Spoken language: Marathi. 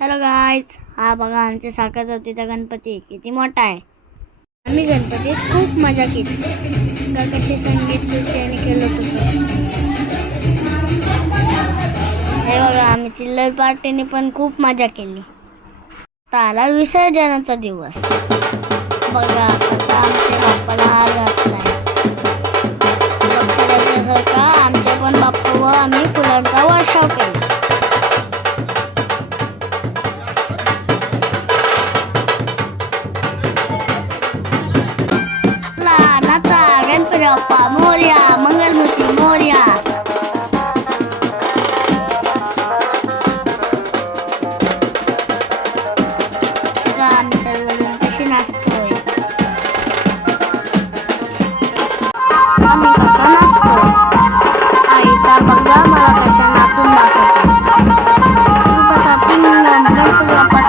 हॅलो गाईज, हा बघा आमच्या साखर चौथीचा गणपती किती मोठा आहे. आम्ही गणपतीत खूप मजा केली. बघा कसे संगीत खुर्ची केलं होतं. हे बघा आम्ही चिल्लर पार्टीने पण खूप मजा केली. आता आला विसर्जनाचा दिवस. बघा कसा आमच्या बाप्पाला हार घातलाय. सारखा आमच्या पण बाप्पावर आम्ही फुलांचा वर्षाव केला. गणपती बाप्पा मोरया, मंगलमूर्ती मोरया. आम्ही सर्वजण कशी नाचतोय. आम्ही कसा नाचतो आईसा बघा मला कशा नाचून दाखवतो. गणपती बाप्पा